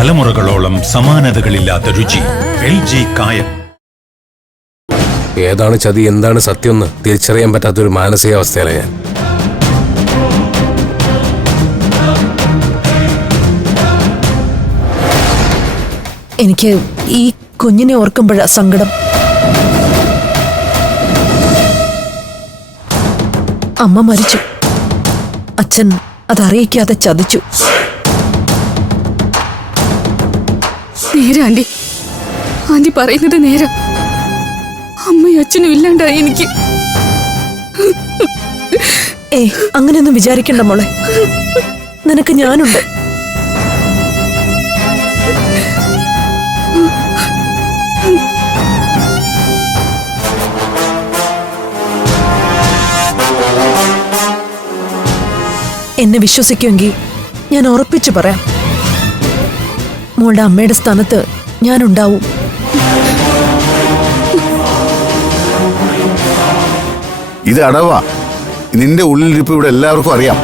തലമുറകളോളം സമാനതകളില്ലാത്ത രുചി. L G കായം. ഏതാണ് ചതി എന്താണ് സത്യം എന്ന് തിരിച്ചറിയാൻ പറ്റാത്തൊരു മാനസികാവസ്ഥയിലാണ് ഞാൻ. എനിക്ക് ഈ കുഞ്ഞിനെ ഓർക്കുമ്പോഴാ സങ്കടം. അമ്മ മരിച്ചു. അച്ഛൻ അതറിയിക്കാതെ ചതിച്ചു. നേരെ ആന്റി. ആന്റി പറയുന്നത് നേരെ. അമ്മയും അച്ഛനും ഇല്ലാണ്ടായി എനിക്ക്. ഏ അങ്ങനെയൊന്നും വിചാരിക്കണ്ട മോളെ. നിനക്ക് ഞാനുണ്ട്. എന്നെ വിശ്വസിക്കുമെങ്കിൽ ഞാൻ ഉറപ്പിച്ചു പറയാം. മോളുടെ അമ്മയുടെ സ്ഥാനത്ത് ഞാനുണ്ടാവും. ഇത് അടവാ. നിന്റെ ഉള്ളിലിരിപ്പ് ഇവിടെ എല്ലാവർക്കും അറിയാം.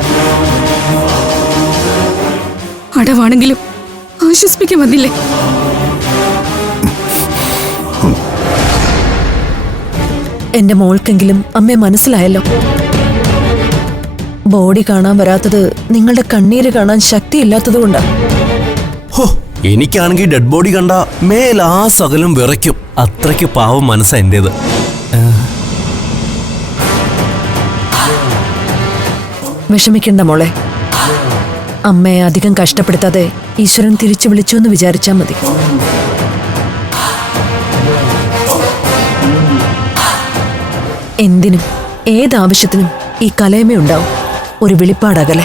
അടവാണെങ്കിലും ആശ്വസിപ്പിക്കാൻ വന്നില്ലേ? എന്റെ മോൾക്കെങ്കിലും അമ്മയെ മനസ്സിലായല്ലോ. ബോഡി കാണാൻ വരാത്തത് നിങ്ങളുടെ കണ്ണീര് കാണാൻ ശക്തിയില്ലാത്തതുകൊണ്ടാ ഹോ എനിക്കാണെങ്കിൽ ഡെഡ് ബോഡി കണ്ട മേലാ സകലം വിറയ്ക്കും. അത്രയ്ക്ക് പാവം മനസ്സാ എന്റെത് വിഷമിക്കണ്ട മോളെ. അമ്മയെ അധികം കഷ്ടപ്പെടുത്താതെ ഈശ്വരൻ തിരിച്ചു വിളിച്ചു എന്ന് വിചാരിച്ചാൽ മതി. എന്തിനും ഏതാവശ്യത്തിനും ഈ കലയമേ ഉണ്ടാവും ഒരു വെളിപ്പാടകലെ.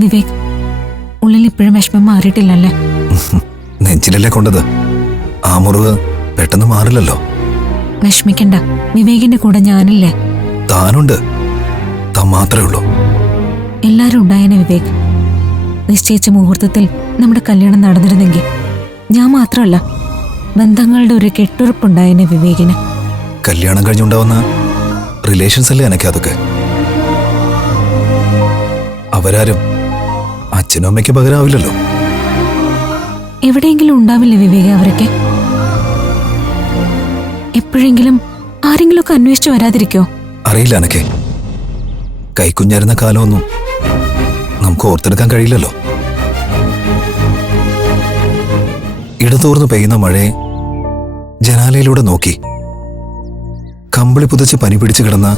വിവേക് ഉള്ളിൽ ഇപ്പോഴും വിഷമം മാറിയിട്ടില്ലല്ലേ? നെഞ്ചിലല്ലേ കൊണ്ടത്? ആ മുറിവ് പെട്ടെന്ന് മാറില്ലല്ലോ. വിഷമിക്കണ്ട. വിവേകിന്റെ കൂടെ ഞാനില്ലേ? താനുണ്ട്. താൻ മാത്രമേ ഉള്ളൂ. എല്ലാരും ഉണ്ടായേനെ വിവേക്. നിശ്ചയിച്ച മുഹൂർത്തത്തിൽ നമ്മുടെ കല്യാണം നടന്നിരുന്നെങ്കിൽ ഞാൻ മാത്രമല്ല ബന്ധങ്ങളുടെ ഒരു കെട്ടുറപ്പുണ്ടായേനെ വിവേകിന്. കല്യാണം കഴിഞ്ഞുണ്ടാവുന്ന റിലേഷൻസ് അല്ലേ എനിക്ക് അതൊക്കെ? അവരാരും അച്ഛനും അമ്മയ്ക്ക് പകരാവില്ലല്ലോ. എവിടെയെങ്കിലും ഉണ്ടാവില്ലേ വിവേക അവരൊക്കെ? എപ്പോഴെങ്കിലും ആരെങ്കിലുമൊക്കെ അന്വേഷിച്ചു വരാതിരിക്കോ? അറിയില്ല അനക്കെ. കൈക്കുഞ്ഞായിരുന്ന കാലമൊന്നും നമുക്ക് ഓർത്തെടുക്കാൻ കഴിയില്ലല്ലോ. ഇടതൂർന്ന് പെയ്യുന്ന മഴയെ ജനാലയിലൂടെ നോക്കി. കമ്പിളി പുതച്ച് പനി പിടിച്ചു കിടന്ന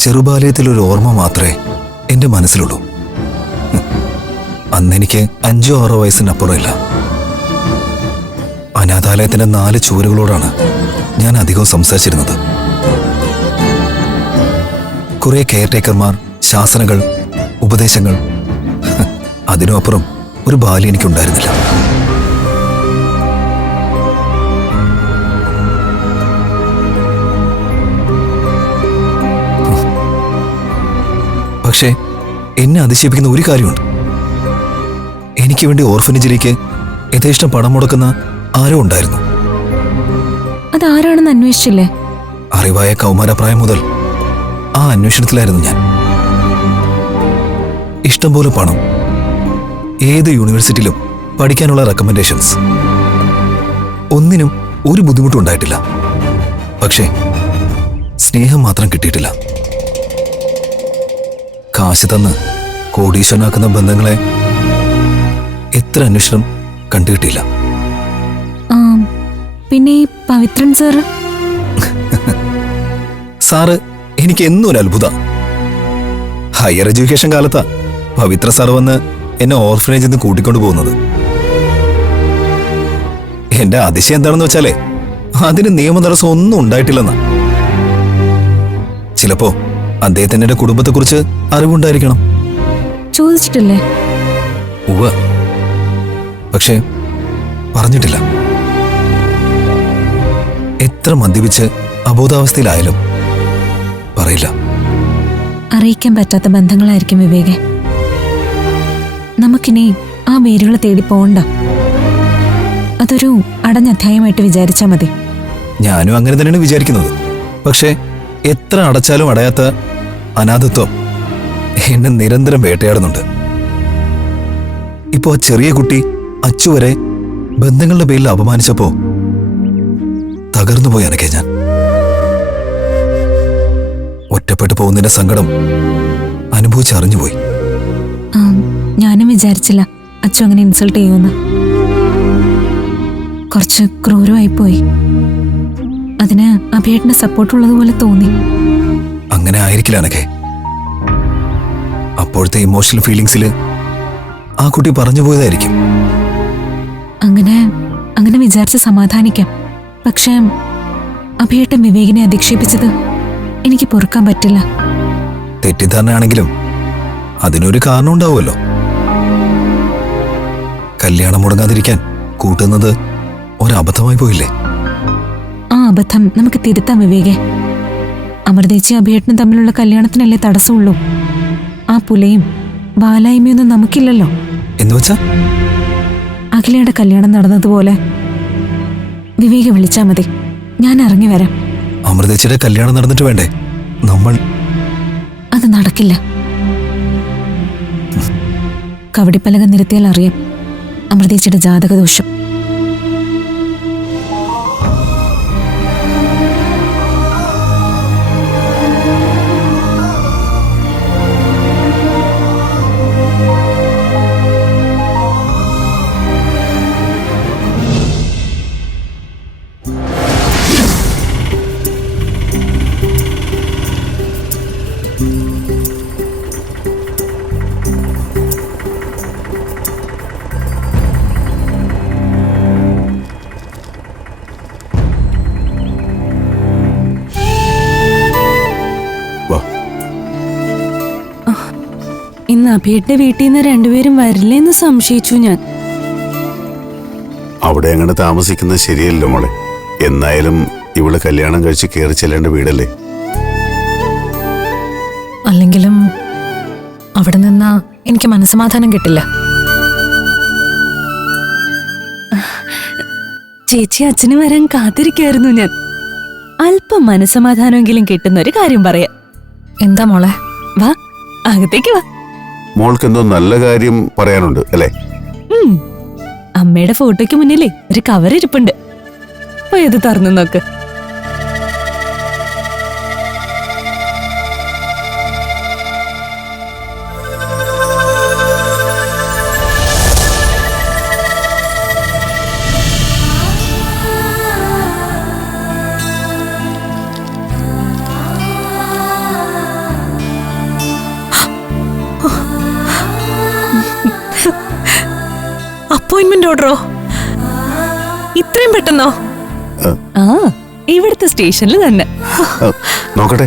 ചെറുബാലയത്തിലൊരു ഓർമ്മ മാത്രമേ എന്റെ മനസ്സിലുള്ളൂ. അന്നെനിക്ക് അഞ്ചോ ആറോ വയസ്സിനപ്പുറമില്ല. അനാഥാലയത്തിന്റെ നാല് ചുവരുകളോടാണ് ഞാൻ അധികം സംസാരിച്ചിരുന്നത്. കുറെ കെയർ ടേക്കർമാർ ശാസനകൾ ഉപദേശങ്ങൾ അതിനപ്പുറം ഒരു ബാല്യം എനിക്കുണ്ടായിരുന്നില്ല. പക്ഷേ എന്നെ അതിശയിപ്പിക്കുന്ന ഒരു കാര്യമുണ്ട്. എനിക്ക് വേണ്ടി ഓർഫനേജിലേക്ക് യഥേഷ്ടം പണം മുടക്കുന്ന ആരോ ഉണ്ടായിരുന്നു. അതാരാണെന്ന് അന്വേഷിച്ചില്ലേ? അറിവായ കൗമാരപ്രായം മുതൽ ആ അന്വേഷണത്തിലായിരുന്നു ഞാൻ. ഇഷ്ടംപോലെ പണം ഏത് യൂണിവേഴ്സിറ്റിയിലും പഠിക്കാനുള്ള റെക്കമെൻഡേഷൻസ് ഒന്നിനും ഒരു ബുദ്ധിമുട്ടും ഉണ്ടായിട്ടില്ല. പക്ഷേ സ്നേഹം മാത്രം കിട്ടിയിട്ടില്ല. കാശ് തന്ന് കോടീശ്വരനാക്കുന്ന ബന്ധങ്ങളെ എത്ര അന്വേഷണം കണ്ടുകിട്ടില്ല പിന്നെ പവിത്രൻ സാർ സാറ് എനിക്ക് എന്നും ഒരു അത്ഭുത. ഹയർ എഡ്യൂക്കേഷൻ കാലത്താ പവിത്ര സാർ വന്ന് എന്നെ ഓർഫനേജിൽ നിന്ന് കൂട്ടിക്കൊണ്ടു പോകുന്നത്. എന്റെ അതിശയം എന്താണെന്ന് വെച്ചാലേ അതിന് നിയമതടസ്സം ഒന്നും ഉണ്ടായിട്ടില്ലെന്ന. ചിലപ്പോ അദ്ദേഹത്തിന് എന്റെ കുടുംബത്തെക്കുറിച്ച് അറിവുണ്ടായിരിക്കണം. ചോദിച്ചിട്ടില്ലേ? ഉവ്വ. പക്ഷേ പറഞ്ഞിട്ടില്ല. എത്ര മദ്യപിച്ച് അബോധാവസ്ഥയിലായാലും പറയില്ല. അറിയിക്കാൻ പറ്റാത്ത ബന്ധങ്ങളായിരിക്കും വിവേകെ. നമുക്കിനി ആ വേരുകൾ തേടി പോണ്ട. അതൊരു അടഞ്ഞ അധ്യായമായിട്ട് വിചാരിച്ചാ മതി. ഞാനും അങ്ങനെ തന്നെയാണ് വിചാരിക്കുന്നത്. പക്ഷേ എത്ര അടച്ചാലും അടയാത്ത അനാഥത്വം എന്നെ നിരന്തരം വേട്ടയാടുന്നുണ്ട്. ഇപ്പോ ആ ചെറിയ കുട്ടി അച്ചു വരെ ബന്ധങ്ങളുടെ പേരിൽ അപമാനിച്ചപ്പോ തകർന്നു പോയി അനക്കെ ഞാൻ. ഒറ്റപ്പെട്ടു പോകുന്നതിന്റെ സങ്കടം അനുഭവിച്ചറിഞ്ഞുപോയി ഞാനും വിചാരിച്ചില്ല അച്ചു അങ്ങനെ ഇൻസൾട്ട് ചെയ്യുമെന്ന്. കുറച്ച് ക്രൂരമായി ക്രൂരമായിപ്പോയി അതിന് അഭിയേട്ടന്റെ സപ്പോർട്ടുള്ളതുപോലെ തോന്നി. അങ്ങനെ ആയിരിക്കില്ല അനക്കെ അപ്പോഴത്തെ ഇമോഷണൽ ഫീലിങ്സിൽ ആ കുട്ടി പറഞ്ഞു പോയതായിരിക്കും. വിചാരിച്ച് സമാധാനിക്കാം. പക്ഷേ അഭിയേട്ടൻ വിവേകിനെ അധിക്ഷേപിച്ചത് എനിക്ക് പൊറുക്കാൻ പറ്റില്ല. തെറ്റിദ്ധാരണയാണെങ്കിലും അതിനൊരു കാരണം ഉണ്ടാവുമല്ലോ കല്യാണം മുടങ്ങാതിരിക്കാൻ കൂട്ടുന്നത് ഒരബദ്ധമായി പോയില്ലേ? ആ അബദ്ധം നമുക്ക് തിരുത്താം വിവേകെ. അമൃതേച്ചി അഭിയേട്ടനും തമ്മിലുള്ള കല്യാണത്തിനല്ലേ തടസ്സമുള്ളൂ. ആ പുലയും ബാലായ്മയൊന്നും നമുക്കില്ലല്ലോ. എന്നുവെച്ചാ അഖിലയുടെ കല്യാണം നടന്നതുപോലെ വിവേക വിളിച്ചാ മതി. ഞാൻ ഇറങ്ങി വരാം. അമൃതേച്ചിയുടെ കല്യാണം നടന്നിട്ട് വേണ്ടേ? നമ്മൾ അത് നടക്കില്ല. കവടിപ്പലക നിരത്തിയാൽ അറിയാം. അമൃതേച്ചിയുടെ ജാതകദോഷം. വാ ഇന്ന് അഭിയുടെ വീട്ടിൽ നിന്ന് രണ്ടുപേരും വരില്ലെന്ന് സംശയിച്ചു ഞാൻ. അവിടെ അങ്ങനെ താമസിക്കുന്നത് ശരിയല്ലോ മോളെ. എന്നായാലും ഇവൾ കല്യാണം കഴിച്ച് കയറി ചെല്ലേണ്ട വീടല്ലേ? അല്ലെങ്കിലും അവിടെ നിന്നാ എനിക്ക് മനസ്സമാധാനം കിട്ടില്ല. ചേച്ചി അച്ഛന് വരാൻ കാത്തിരിക്കായിരുന്നു ഞാൻ. അല്പം മനസ്സമാധാനമെങ്കിലും കിട്ടുന്ന ഒരു കാര്യം പറയാം. എന്താ മോളെ? വാ അകത്തേക്ക് വാ. മോൾക്ക് എന്തോ നല്ല കാര്യം പറയാനുണ്ട് അല്ലേ. അമ്മയുടെ ഫോട്ടോയ്ക്ക് മുന്നിലേ ഒരു കവർ ഇരിപ്പുണ്ട്. തറന്നു തുറന്നു നോക്ക്. സ്റ്റേഷനിൽ തന്നെ. നോക്കട്ടെ.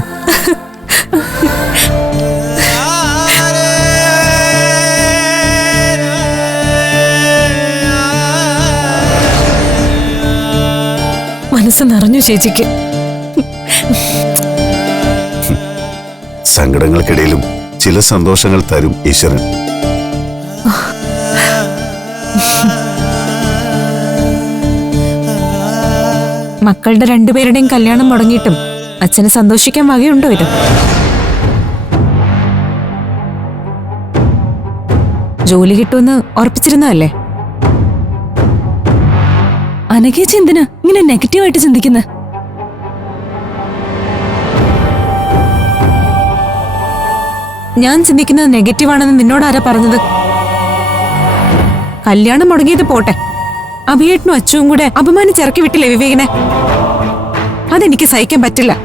മനസ്സ് നിറഞ്ഞു ചേച്ചിക്ക്. സങ്കടങ്ങൾക്കിടയിലും ചില സന്തോഷങ്ങൾ തരും ഈശ്വരൻ. മക്കളുടെ രണ്ടുപേരുടെയും കല്യാണം മുടങ്ങിയിട്ടും അച്ഛനെ സന്തോഷിക്കാൻ വകയുണ്ടോ ഇത്? ജോലി കിട്ടുമെന്ന് ഉറപ്പിച്ചിരുന്നതല്ലേ? അനഘേച്ചി എന്തിനാ ഇങ്ങനെ നെഗറ്റീവായിട്ട് ചിന്തിക്കുന്നത് ഞാൻ ചിന്തിക്കുന്നത് നെഗറ്റീവാണെന്ന് നിന്നോടാരാ നിന്നോട് ആരാ പറഞ്ഞത്? കല്യാണം മുടങ്ങിയത് പോട്ടെ. അഭിയേട്ടനും അച്ചുവും കൂടെ അപമാനിച്ചിറക്കി വിട്ടില്ലേ വിവേകിനെ? അതെനിക്ക് സഹിക്കാൻ പറ്റില്ല.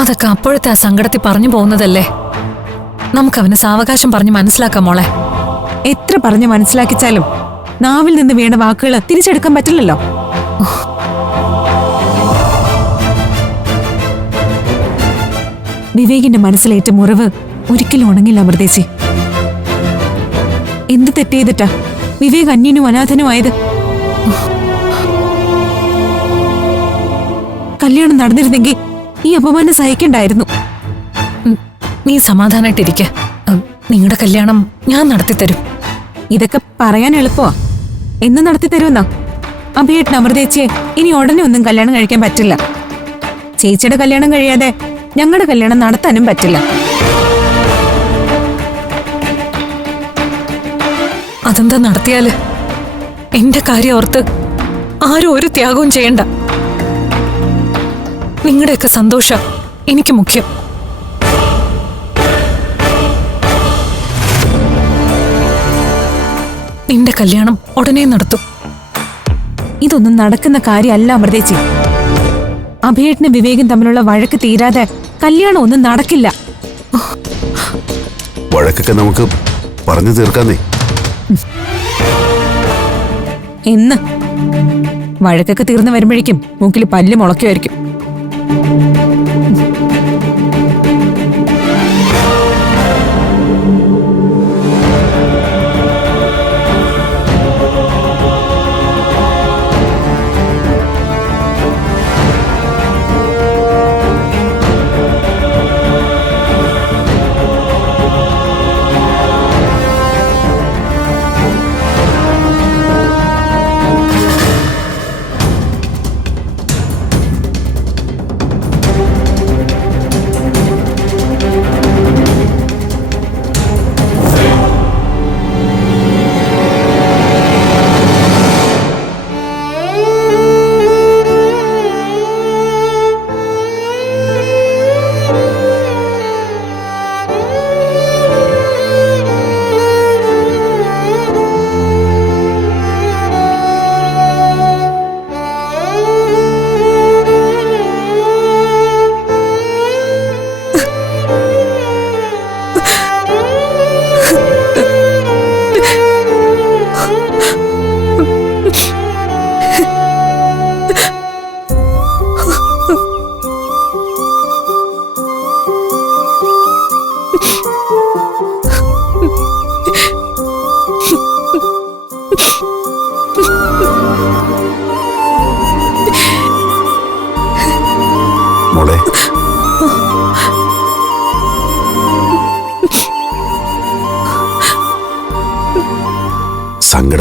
അതൊക്കെ അപ്പോഴത്തെ ആ സങ്കടത്തിൽ പറഞ്ഞു പോകുന്നതല്ലേ? നമുക്കവന് സാവകാശം പറഞ്ഞ് മനസ്സിലാക്കാം മോളെ. എത്ര പറഞ്ഞ് മനസ്സിലാക്കിച്ചാലും നാവിൽ നിന്ന് വീണ വാക്കുകൾ തിരിച്ചെടുക്കാൻ പറ്റില്ലല്ലോ. വിവേകിന്റെ മനസ്സിലേറ്റ മുറിവ് ഒരിക്കലും ഉണങ്ങില്ല അമൃതേശി എന്ത് തെറ്റ് ചെയ്തിട്ടാ? വിവേക് അന്യനും അനാഥനുമായത്. കല്യാണം നടന്നിരുന്നെങ്കിൽ ഈ അപമാനം സഹിക്കണ്ടായിരുന്നു. നീ സമാധാനായിട്ടിരിക്ക. നിങ്ങളുടെ കല്യാണം ഞാൻ നടത്തിത്തരും. ഇതൊക്കെ പറയാൻ എളുപ്പമാ. എന്ന് നടത്തി തരുമെന്നാ അഭിയേട്ടൻ അമൃതേച്ചിയെ ഇനി ഉടനെ ഒന്നും കല്യാണം കഴിക്കാൻ പറ്റില്ല. ചേച്ചിയുടെ കല്യാണം കഴിയാതെ ഞങ്ങളുടെ കല്യാണം നടത്താനും പറ്റില്ല. അതെന്താ നടത്തിയാൽ? എന്റെ കാര്യം ഓർത്ത് ആരും ഒരു ത്യാഗവും ചെയ്യണ്ട. നിങ്ങളുടെയൊക്കെ സന്തോഷ എനിക്ക് മുഖ്യം. നിന്റെ കല്യാണം ഉടനെ നടത്തും. ഇതൊന്നും നടക്കുന്ന കാര്യമല്ല അമൃതേച്ചി. അഭിയേട്ടനും വിവേകും തമ്മിലുള്ള വഴക്ക് തീരാതെ കല്യാണം ഒന്നും നടക്കില്ല. വഴക്കൊക്കെ നമുക്ക് പറഞ്ഞു തീർക്കാന്നേ. എന്ന് വഴക്കൊക്കെ തീർന്നു വരുമ്പോഴേക്കും മൂക്കിൽ പല്ല് മുളയ്ക്കുമായിരിക്കും.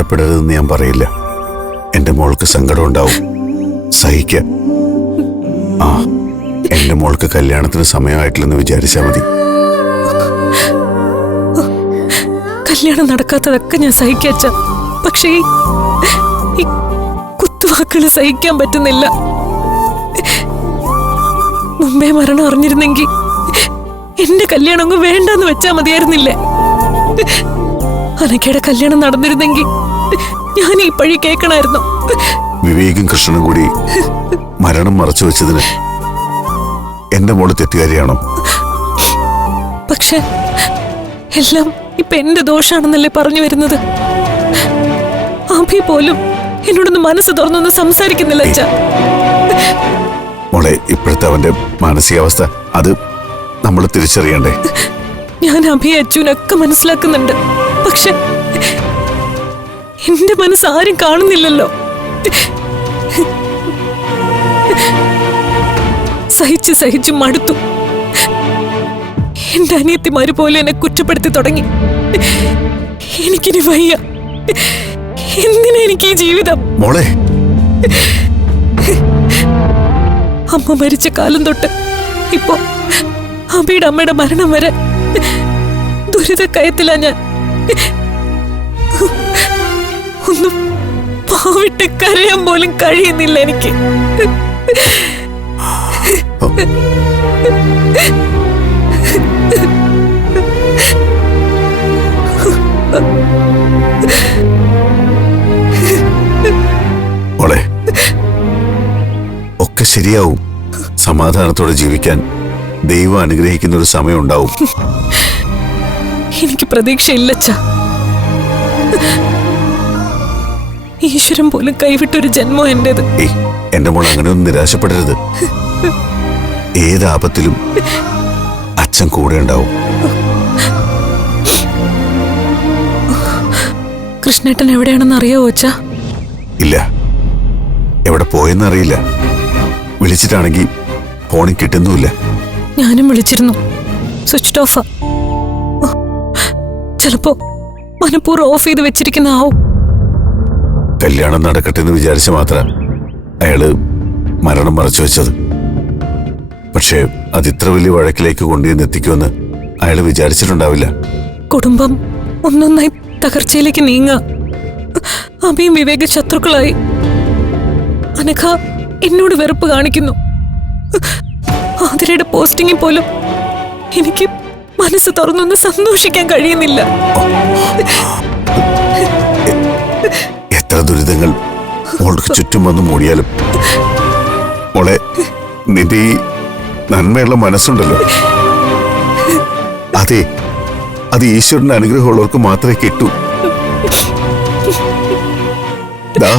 സങ്കടപ്പെടരുതെന്ന് ഞാൻ പറയില്ല. എന്റെ മോൾക്ക് സങ്കടം ഉണ്ടാവും. സഹിക്ക. ആ എന്റെ മോൾക്ക് കല്യാണത്തിന് സമയമായിട്ടില്ലെന്ന് വിചാരിച്ചാൽ മതി. കല്യാണം നടക്കാത്തതൊക്കെ ഞാൻ സഹിക്കച്ച പക്ഷേ കുത്തുവാക്കുകൾ സഹിക്കാൻ പറ്റുന്നില്ല. മുമ്പേ മരണം അറിഞ്ഞിരുന്നെങ്കിൽ എന്റെ കല്യാണം അങ്ങ് വേണ്ടെന്ന് വെച്ചാ മതിയായിരുന്നില്ലേ? അനക്കയുടെ കല്യാണം നടന്നിരുന്നെങ്കിൽ ഞാൻ ഈ പഴി കേൾക്കണായിരുന്നു വിവേകും കൃഷ്ണനും കൂടി മരണം മറച്ചു വെച്ചതിന് എന്റെ മോൾ തെറ്റുകാരിയാണോ? പക്ഷെ എല്ലാം ഇപ്പൊ എന്റെ ദോഷാണെന്നല്ലേ പറഞ്ഞു വരുന്നത്? അഭി പോലും എന്നോടൊന്ന് മനസ്സ് തുറന്നൊന്ന് സംസാരിക്കുന്നില്ല അച്ഛാ. മോളെ ഇപ്പോഴത്തെ അവന്റെ മാനസികാവസ്ഥ അത് നമ്മൾ തിരിച്ചറിയണ്ടേ? ഞാൻ അഭി അച്ഛനൊക്കെ മനസ്സിലാക്കുന്നുണ്ട്. പക്ഷെ എന്റെ മനസ്സ് ആരും കാണുന്നില്ലല്ലോ. സഹിച്ച് സഹിച്ച് മടുത്തു. എന്റെ അനിയത്തിമാര് പോലെ എന്നെ കുറ്റപ്പെടുത്തി തുടങ്ങി. എനിക്കിനി വയ്യ. എന്തിനാ എനിക്ക് ഈ ജീവിതം? മോളെ. അമ്മ മരിച്ച കാലം തൊട്ട് ഇപ്പോ അമ്മയുടെ അമ്മയുടെ മരണം വരെ ദുരിതക്കയത്തിലാ ഞാൻ. പാവിട്ട് കരയാൻ പോലും കഴിയുന്നില്ല എനിക്ക്. മോളെ ഒക്കെ ശരിയാവും. സമാധാനത്തോടെ ജീവിക്കാൻ ദൈവം അനുഗ്രഹിക്കുന്ന ഒരു സമയം ഉണ്ടാവും. എനിക്ക് പ്രതീക്ഷയില്ലച്ച ഈശ്വരൻ പോലും കൈവിട്ടൊരു ജന്മം എന്റേത്. ഏയ് എന്റെ മോൾ അങ്ങനെ ഒന്നും നിരാശപ്പെടരുത്. ഏത് ആപത്തിലും അച്ഛൻ കൂടെ ഉണ്ടാവും. കൃഷ്ണേട്ടൻ എവിടെയാണെന്ന് അറിയോ അച്ഛ ഇല്ല. എവിടെ പോയെന്ന് അറിയില്ല. വിളിച്ചിട്ടാണെങ്കിൽ ഫോണിൽ കിട്ടുന്നുമില്ല. ഞാനും വിളിച്ചിരുന്നു. സ്വിച്ച് ഓഫാ ചിലപ്പോ മനഃപൂർവം ഓഫ് ചെയ്ത് വെച്ചിരിക്കുന്ന ആവും കല്യാണം നടക്കട്ടെ എന്ന് വിചാരിച്ച മാത്രം അയാൾ മരണം മറച്ചു വെച്ചത്. പക്ഷേ അതിത്ര വലിയ വഴക്കിലേക്ക് കൊണ്ടുവന്ന് എത്തിക്കുമെന്ന് അയാൾ വിചാരിച്ചിട്ടുണ്ടാവില്ല. കുടുംബം ഒന്നൊന്നായി തകർച്ചയിലേക്ക് നീങ്ങ അഭിയും വിവേക ശത്രുക്കളായി. അനഘ എന്നോട് വെറുപ്പ് കാണിക്കുന്നു. ആതിരയുടെ പോസ്റ്റിംഗിൽ പോലും എനിക്ക് മനസ്സ് തുറന്നൊന്ന് സന്തോഷിക്കാൻ കഴിയുന്നില്ല. എത്ര ദുരിതങ്ങൾ മോൾക്ക് ചുറ്റും വന്ന് മൂടിയാലും മോളെ നിന്റെ ഈ നന്മയുള്ള മനസ്സുണ്ടല്ലോ. അതെ അത് ഈശ്വരന്റെ അനുഗ്രഹമുള്ളവർക്ക് മാത്രമേ കിട്ടൂ. ദാ,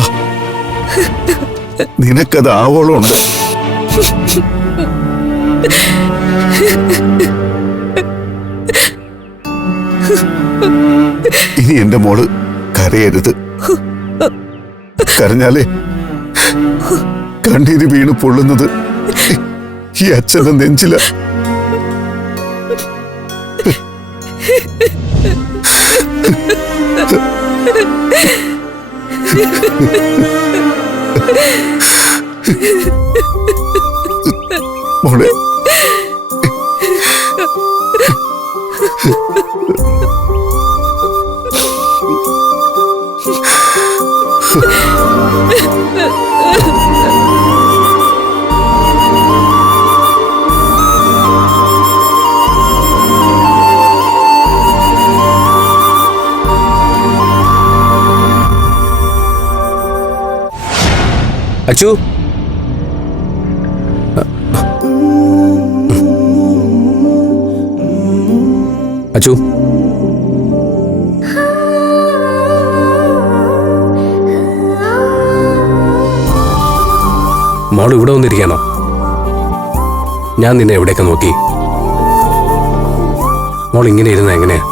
നിനക്കത് ആവോളുണ്ട് ഇനി എന്റെ മോൾ കരയരുത്. കരഞ്ഞാലേ. കണ്ണീര് വീണ് പൊള്ളുന്നത് ഈ അച്ഛന്റെ നെഞ്ചില. മോളെ അച്ചു? അച്ചു? മോൾ ഇവിടെ വന്നിരിക്കാനോ ഞാൻ നിന്നെ എവിടെയൊക്കെ നോക്കി? മോൾ ഇങ്ങനെ ഇരുന്ന എങ്ങനെയാ?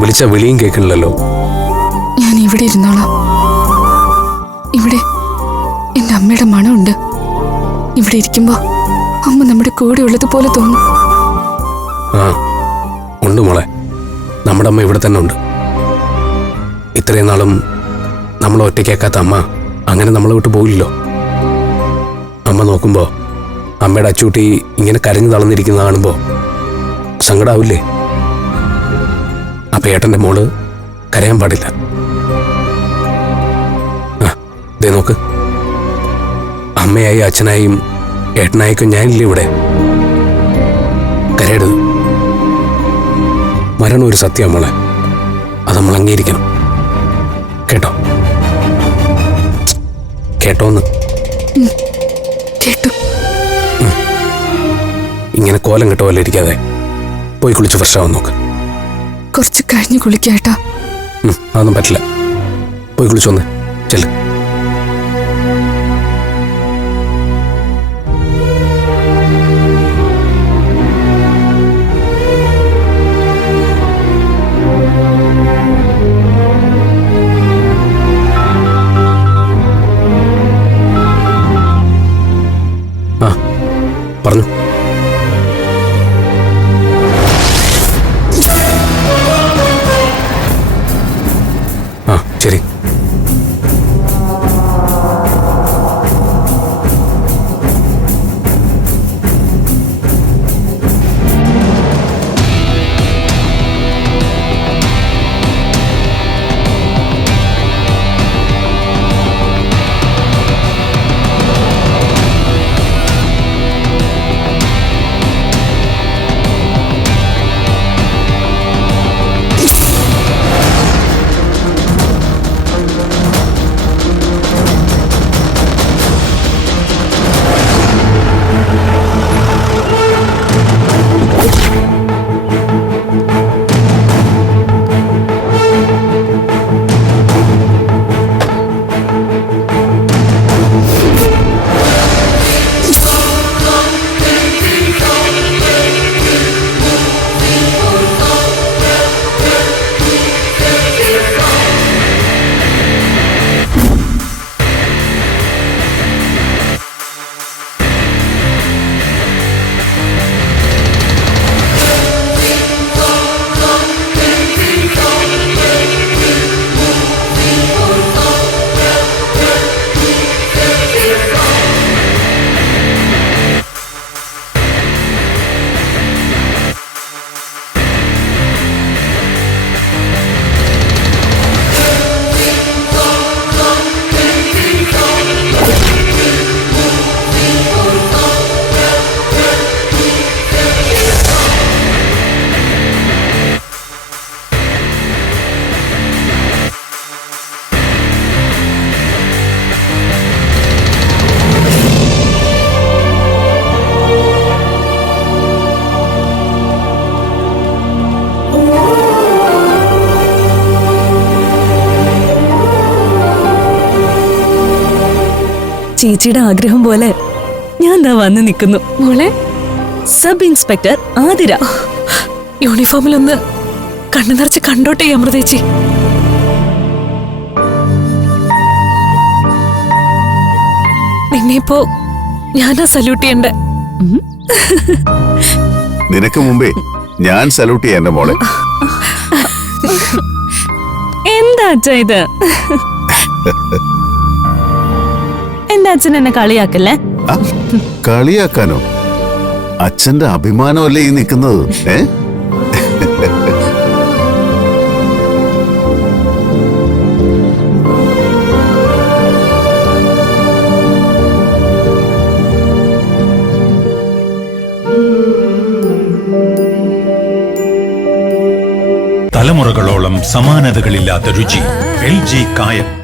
വിളിച്ച വിളിയും കേൾക്കണില്ലല്ലോ. ഞാൻ ഇവിടെ ഇരുന്നോളാം. ഇവിടെ എന്റെ അമ്മയുടെ മണമുണ്ട്. ഇവിടെ ഇരിക്കുമ്പോ അമ്മ നമ്മുടെ കൂടെ ഉള്ളതുപോലെ തോന്നും. ആ ഉണ്ട് മോളെ. നമ്മുടെ അമ്മ ഇവിടെ തന്നെ ഉണ്ട്. ഇത്രയും നാളും നമ്മൾ ഒറ്റയ്ക്കാക്കാത്ത അമ്മ അങ്ങനെ നമ്മളെ വിട്ട് പോയില്ലല്ലോ അമ്മ നോക്കുമ്പോൾ അമ്മയുടെ അച്ചൂട്ടി ഇങ്ങനെ കരഞ്ഞു തളർന്നിരിക്കുന്ന കാണുമ്പോൾ സങ്കടാവില്ലേ? അപ്പൊ ഏട്ടന്റെ മോൾ കരയാൻ പാടില്ല. നോക്ക്. അമ്മയായി അച്ഛനായും ഏട്ടനായിക്കും ഞാനില്ലേ ഇവിടെ? കരയരുത് മരണം ഒരു സത്യം മോളെ. അത് നമ്മൾ അംഗീകരിക്കണം. കേട്ടോ? കേട്ടോന്ന്. കേട്ടു. ഇങ്ങനെ കോലം കിട്ടോ ഇരിക്കാതെ പോയി കുളിച്ച് ഫ്രഷ് ആവാൻ നോക്ക്. കുറച്ച് കഴിഞ്ഞ് കുളിക്കാട്ടാ. അതൊന്നും പറ്റില്ല. പോയി കുളിച്ചു വന്ന് ചെല്ല്. ചേച്ചിയുടെ ആഗ്രഹം പോലെ ഞാൻ ദാ വന്ന് നിൽക്കുന്നു. മോളെ സബ് ഇൻസ്പെക്ടർ ആതിര. യൂണിഫോമിലൊന്ന് കണ്ണു നിറച്ച് കണ്ടോട്ടെ അമൃതേച്ചി നിന്നെ ഇപ്പോ ഞാനാ സല്യൂട്ട് ചെയ്യണ്ടേ? നിനക്ക് മുമ്പേ ഞാൻ സല്യൂട്ട് ചെയ്യണ്ട എന്റെ മോളെ? എന്താ അച്ഛ ഇത്? അച്ഛൻ എന്നെ കളിയാക്കല്ലേ? കളിയാക്കാനോ? അച്ഛന്റെ അഭിമാനമല്ലേ ഈ നിൽക്കുന്നത് ഏ? തലമുറകളോളം സമാനതകളില്ലാത്ത രുചി എൽ ജി കായം.